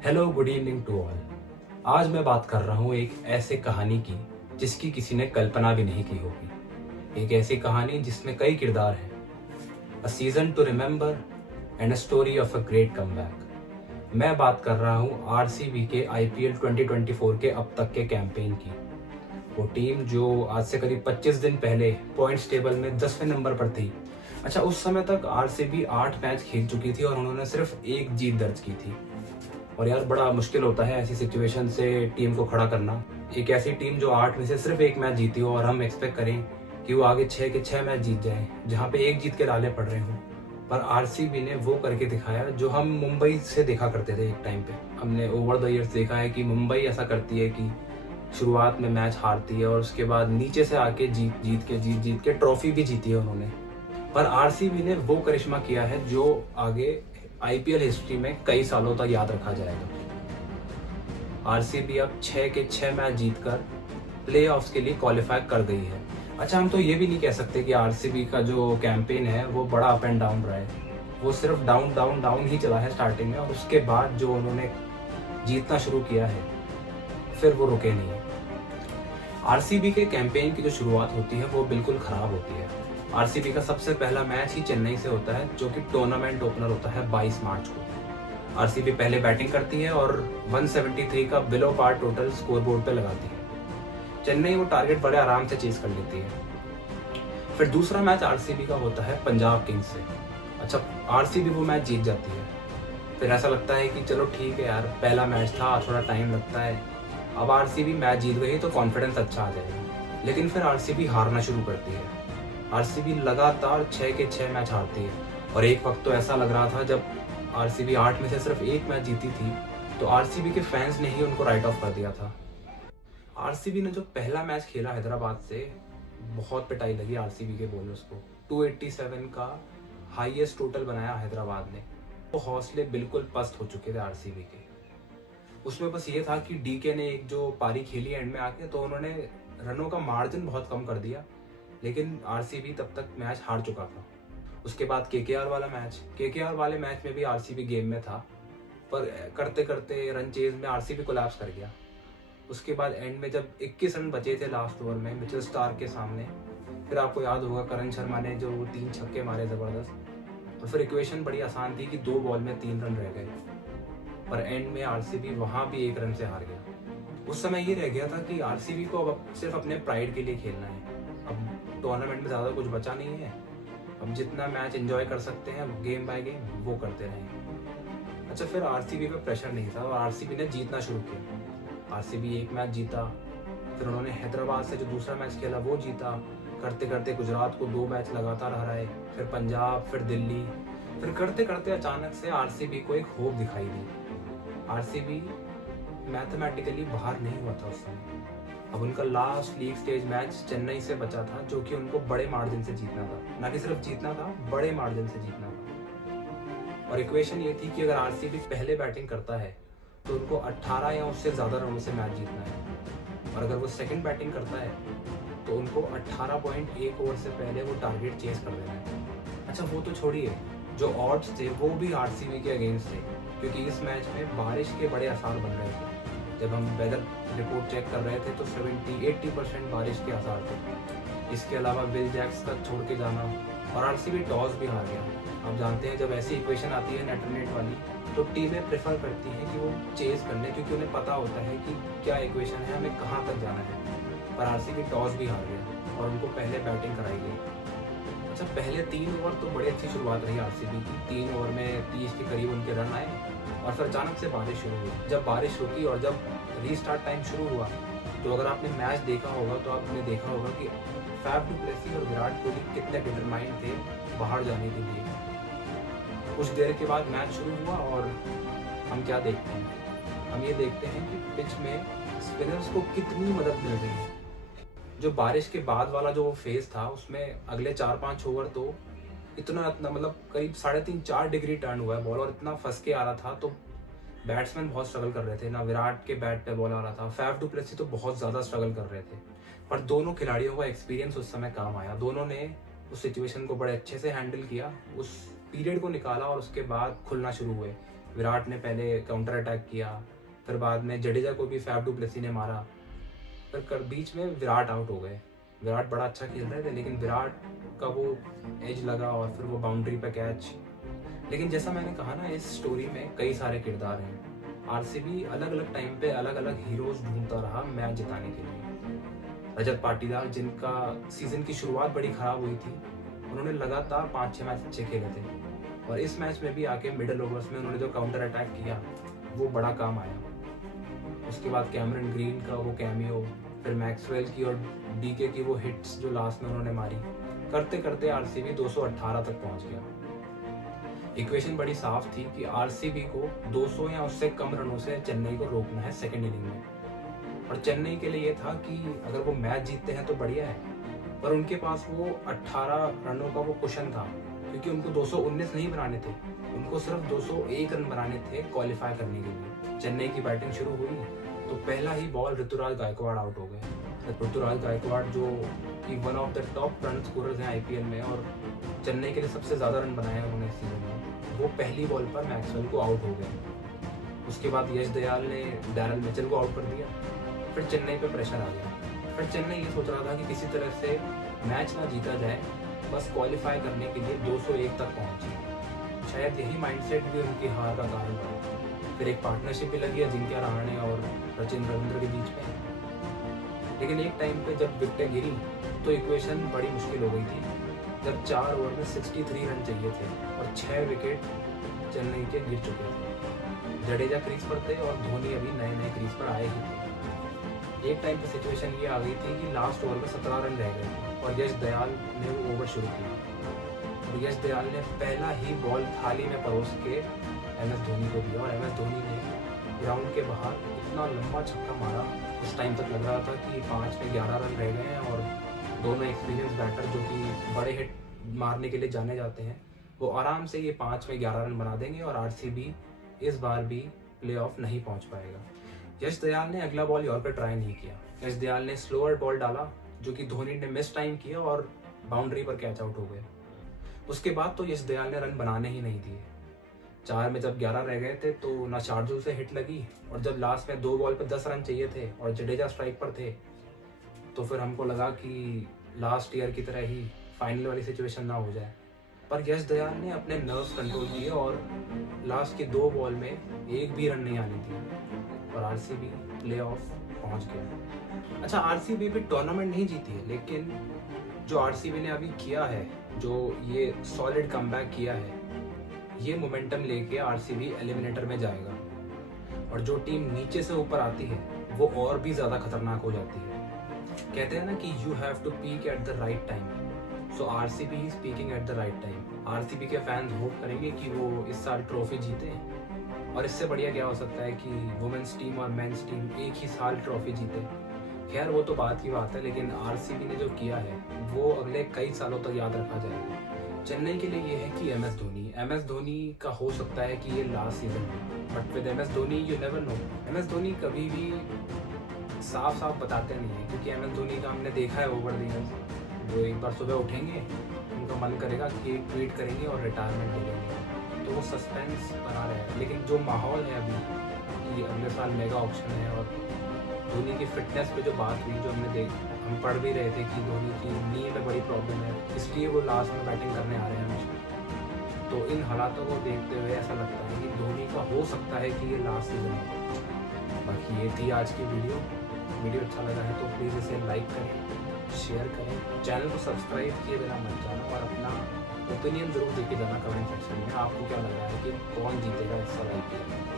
Hello good evening to all. आज मैं बात कर रहा हूँ एक ऐसे कहानी की जिसकी किसी ने कल्पना भी नहीं की होगी। एक ऐसी कहानी जिसमें कई किरदार हैं, अ season two remember and a story of a great comeback. मैं बात कर रहा हूँ आरसीबी के आईपीएल 2024 के अब तक के कैंपेन की। वो टीम जो आज से करीब 25 दिन पहले पॉइंट्स टेबल में 10वें नंबर पर थी। अच्छा, उस समय तक आरसीबी 8 मैच खेल चुकी थी और उन्होंने सिर्फ एक जीत दर्ज की थी। और यार, बड़ा मुश्किल होता है ऐसी सिचुएशन से टीम को खड़ा करना। एक ऐसी टीम जो 8 में से सिर्फ एक मैच जीती हो और हम एक्सपेक्ट करें कि वो आगे 6 के 6 मैच जीत जाए, जहाँ पे एक जीत के लाले पड़ रहे हों। पर आरसीबी ने वो करके दिखाया जो हम मुंबई से देखा करते थे एक टाइम पे। हमने ओवर द ईयर्स देखा है कि मुंबई ऐसा करती है कि शुरुआत में मैच हारती है और उसके बाद नीचे से आके जीत के ट्रॉफी भी जीती है उन्होंने। पर आरसीबी ने वो करिश्मा किया है जो आगे आईपीएल हिस्ट्री में कई सालों तक याद रखा जाएगा। आरसीबी अब 6 के 6 मैच जीतकर प्लेऑफ्स के लिए क्वालिफाई कर गई है। अच्छा, हम तो ये भी नहीं कह सकते कि आरसीबी का जो कैंपेन है वो बड़ा अप एंड डाउन रहा है। वो सिर्फ डाउन डाउन डाउन ही चला है स्टार्टिंग में, और उसके बाद जो उन्होंने जीतना शुरू किया है फिर वो रुके नहीं। आरसीबी के कैंपेन की जो शुरुआत होती है वो बिल्कुल खराब होती है। आरसीबी का सबसे पहला मैच ही चेन्नई से होता है, जो कि टूर्नामेंट ओपनर होता है 22 मार्च को। आरसीबी पहले बैटिंग करती है और 173 का below par total score board पे लगाती है। चेन्नई वो टारगेट बड़े आराम से चेज कर लेती है। फिर दूसरा मैच आरसीबी का होता है पंजाब किंग्स से। अच्छा, आरसीबी वो मैच जीत जाती है। फिर ऐसा लगता है कि चलो ठीक है यार, पहला मैच था, थोड़ा टाइम लगता है, अब आरसीबी मैच जीत गई तो कॉन्फिडेंस अच्छा आ जाएगा। लेकिन फिर आरसीबी हारना शुरू करती है। आरसीबी लगातार 6 के 6 मैच हारती है और एक वक्त तो ऐसा लग रहा था जब आरसीबी 8 में से सिर्फ एक मैच जीती थी तो आरसीबी के फैंस ने ही उनको राइट ऑफ कर दिया था। आरसीबी ने जो पहला मैच खेला हैदराबाद से, बहुत पिटाई लगी आरसीबी के बॉलर्स को। 287 का हाईएस्ट टोटल बनाया हैदराबाद ने। वो हौसले बिल्कुल पस्त हो चुके थे आरसीबी के। उसमें बस ये था कि डीके ने एक जो पारी खेली एंड में आके, तो उन्होंने रनों का मार्जिन बहुत कम कर दिया, लेकिन आरसीबी तब तक मैच हार चुका था। उसके बाद केकेआर वाले मैच में भी आरसीबी गेम में था, पर करते करते रन चेज में आरसीबी कोलैप्स कर गया। उसके बाद एंड में जब 21 रन बचे थे लास्ट ओवर में मिचेल स्टार्क के सामने, फिर आपको याद होगा करण शर्मा ने जो 3 छक्के मारे जबरदस्त, और फिर इक्वेशन बड़ी आसान थी कि 2 बॉल में 3 रन रह गए। पर एंड में आरसीबी वहां भी 1 रन से हार गया। उस समय ये रह गया था कि आरसीबी को अब सिर्फ अपने प्राइड के लिए खेलना है। अब टूर्नामेंट में ज़्यादा कुछ बचा नहीं है, अब जितना मैच एंजॉय कर सकते हैं गेम बाय गेम वो करते रहें। अच्छा, फिर आरसीबी पे प्रेशर नहीं था और आरसीबी ने जीतना शुरू किया। आरसीबी एक मैच जीता, फिर उन्होंने हैदराबाद से जो दूसरा मैच खेला वो जीता, करते करते गुजरात को 2 मैच लगातार हराए, फिर पंजाब, फिर दिल्ली, फिर करते करते अचानक से आरसीबी को एक होप दिखाई दी। आरसीबी मैथमेटिकली बाहर नहीं हुआ था उस समय। अब उनका last league stage match Chennai से बचा था, जो कि उनको बड़े मार्जिन से जीतना था, ना कि सिर्फ जीतना था, बड़े मार्जिन से जीतना था। और इक्वेशन ये थी कि अगर आरसीबी पहले बैटिंग करता है तो उनको 18 या उससे ज़्यादा रनों से मैच जीतना है, और अगर वो सेकंड बैटिंग करता है तो उनको 18.1 ओवर से पहले वो टारगेट चेज कर देना है। अच्छा, वो तो छोड़िए, जो ऑड्स थे वो भी आरसीबी के अगेंस्ट थे, क्योंकि इस मैच में बारिश के बड़े आसार बन रहे थे। जब हम वेदर रिपोर्ट चेक कर रहे थे तो 70-80% बारिश के आसार थे। इसके अलावा विल जैक्स का छोड़ के जाना, और आरसीबी टॉस भी हार गया। आप जानते हैं जब ऐसी इक्वेशन आती है नेट रन नेट वाली, तो टीमें प्रेफर करती हैं कि वो चेज कर लें, क्योंकि उन्हें पता होता है कि क्या इक्वेशन है, हमें कहाँ तक जाना है। पर आरसीबी टॉस भी हार गया और उनको पहले बैटिंग कराई गई। अच्छा, पहले 3 ओवर तो बड़ी अच्छी शुरुआत रही आरसीबी की। 3 ओवर में 30 के करीब उनके रन आए और फिर अचानक से बारिश शुरू हुई। जब बारिश रुकी और जब रीस्टार्ट टाइम शुरू हुआ, तो अगर आपने मैच देखा होगा तो आपने देखा होगा कि फैफ डू प्लेसी और विराट कोहली कितने डिटरमाइंड थे बाहर जाने के लिए। कुछ देर के बाद मैच शुरू हुआ और हम क्या देखते हैं? हम ये देखते हैं कि पिच में स्पिनर्स को कितनी मदद मिल रही है। जो बारिश के बाद वाला जो फेज था उसमें अगले 4-5 ओवर तो इतना मतलब करीब 3.5-4 डिग्री टर्न हुआ है बॉल, और इतना फंस के आ रहा था तो बैट्समैन बहुत स्ट्रगल कर रहे थे। ना विराट के बैट पे बॉल आ रहा था, फैफ डू प्लेसी तो बहुत ज़्यादा स्ट्रगल कर रहे थे। पर दोनों खिलाड़ियों का एक्सपीरियंस उस समय काम आया। दोनों ने उस सिचुएशन को बड़े अच्छे से हैंडल किया, उस पीरियड को निकाला और उसके बाद खुलना शुरू हुए। विराट ने पहले काउंटर अटैक किया, फिर बाद में जडेजा को भी फैफ डू प्लेसी ने मारा, फिर बीच में विराट आउट हो गए। विराट बड़ा अच्छा खेल रहे थे लेकिन विराट का वो एज लगा और फिर वो बाउंड्री पे कैच। लेकिन जैसा मैंने कहा ना, इस स्टोरी में कई सारे किरदार हैं। आरसीबी अलग अलग टाइम पे अलग अलग हीरोज ढूंढता रहा मैच जिताने के लिए। रजत पाटीदार, जिनका सीजन की शुरुआत बड़ी खराब हुई थी, उन्होंने लगातार 5-6 मैच अच्छे खेले थे और इस मैच में भी आके मिडिल ओवर्स में उन्होंने जो काउंटर अटैक किया वो बड़ा काम आया। उसके बाद कैमरन ग्रीन का वो कैमियो, फिर मैक्सवेल की और डीके की वो हिट्स जो लास्ट में उन्होंने मारी, करते करते आरसीबी 218 तक पहुंच गया। इक्वेशन बड़ी साफ थी कि आरसीबी को 200 या उससे कम रनों से चेन्नई को रोकना है सेकेंड इनिंग में। और चेन्नई के लिए ये था कि अगर वो मैच जीतते हैं तो बढ़िया है, पर उनके पास वो 18 रनों का वो कुशन था, क्योंकि उनको 219 नहीं बनाने थे, उनको सिर्फ 201 रन बनाने थे क्वालिफाई करने के लिए। चेन्नई की बैटिंग शुरू हुई तो पहला ही बॉल ऋतुराज गायकवाड़ आउट हो गए। ऋतुराज गायकवाड़ जो कि one of the top run scorers हैं आईपीएल में और चेन्नई के लिए सबसे ज़्यादा रन बनाए उन्होंने इस सीजन में, वो पहली बॉल पर मैक्सवेल को आउट हो गए। उसके बाद यश दयाल ने डैरल मिचेल को आउट कर दिया। फिर चेन्नई पे प्रेशर आ गया। फिर चेन्नई ये सोच रहा था कि किसी तरह से मैच ना जीता जाए, बस क्वालिफाई करने के लिए 201 तक पहुंचे। शायद यही माइंडसेट भी उनकी हार का कारण था। फिर एक पार्टनरशिप भी लगी अजिंक्य रहाणे और सचिन रविंद्र के बीच में। लेकिन एक टाइम पे जब विकेटें गिरी तो इक्वेशन बड़ी मुश्किल हो गई थी, जब 4 ओवर में 63 रन चाहिए थे और 6 विकेट चेन्नई के गिर चुके थे। जडेजा क्रीज पर थे और धोनी अभी नए नए क्रीज पर आए ही थे। एक टाइम पे सिचुएशन ये आ गई थी कि लास्ट ओवर में 17 रन रह गए थे और यश दयाल ने वो ओवर शुरू किया और यश दयाल ने पहला ही बॉल थाली में परोस के MS धोनी को दिया और MS धोनी ने ग्राउंड के बाहर इतना लंबा छक्का मारा। उस टाइम तक लग रहा था कि 5 में 11 रन रह गए हैं और दोनों एक्सपीरियंस बैटर जो कि बड़े हिट मारने के लिए जाने जाते हैं, वो आराम से ये 5 में 11 रन बना देंगे और आरसीबी इस बार भी प्लेऑफ नहीं पहुंच पाएगा। यश दयाल ने अगला बॉल यॉर्कर ट्राई नहीं किया। यश दयाल ने स्लोअर बॉल डाला जो कि धोनी ने मिस टाइम किया और बाउंड्री पर कैच आउट हो गए। उसके बाद तो यश दयाल ने रन बनाने ही नहीं दिए। 4 में जब 11 रह गए थे तो ना शार्दुल से हिट लगी और जब लास्ट में 2 बॉल पे 10 रन चाहिए थे और जडेजा स्ट्राइक पर थे, तो फिर हमको लगा कि लास्ट ईयर की तरह ही फाइनल वाली सिचुएशन ना हो जाए। पर यश दयाल ने अपने नर्व्स कंट्रोल किए और लास्ट के 2 बॉल में एक भी रन नहीं आने दिया और आरसीबी प्लेऑफ पहुंच गया। अच्छा, आरसीबी भी टूर्नामेंट नहीं जीती है, लेकिन जो आरसीबी ने अभी किया है, जो ये सॉलिड कमबैक किया है, ये मोमेंटम लेके आरसीबी एलिमिनेटर में जाएगा और जो टीम नीचे से ऊपर आती है वो और भी ज़्यादा खतरनाक हो जाती है। कहते हैं ना कि you have to peak at the right time, so RCB is peaking at the right time. RCB के फैंस होप करेंगे कि वो इस साल ट्रॉफी जीते और इससे बढ़िया क्या हो सकता है कि वुमेन्स टीम और मेंस टीम एक ही साल ट्रॉफी जीते। खैर वो तो बात की बात है, लेकिन आरसीबी ने जो किया है वो अगले कई सालों तक याद रखा जाएगा। चेन्नई के लिए ये है कि MS धोनी का हो सकता है कि ये लास्ट सीजन है, but with MS Dhoni you never know. MS Dhoni कभी भी साफ साफ बताते नहीं है, क्योंकि MS धोनी का हमने देखा है ओवर द ईयर्स, वो एक बार सुबह उठेंगे, उनका मन करेगा कि एक ट्वीट करेंगे और रिटायरमेंट ले लेंगे, तो वो सस्पेंस बना रहेगा। लेकिन जो माहौल है अभी कि अगले साल मेगा ऑक्शन है और धोनी की फिटनेस पे जो बात हुई, जो हम पढ़ भी रहे थे कि धोनी की नी में बड़ी प्रॉब्लम है, इसलिए वो लास्ट में बैटिंग करने आ रहे हैं हमेशा। तो इन हालातों को देखते हुए ऐसा लगता है कि धोनी का हो सकता है कि ये लास्ट सीजन है। बाकी ये थी आज की वीडियो अच्छा लगा है तो प्लीज़ इसे लाइक करें, शेयर करें, चैनल को सब्सक्राइब किए बिना मत जाना और अपना ओपिनियन ज़रूर देके जाना कमेंट सेक्शन में। आपको क्या लग रहा है कि कौन जीतेगा इस साल IPL?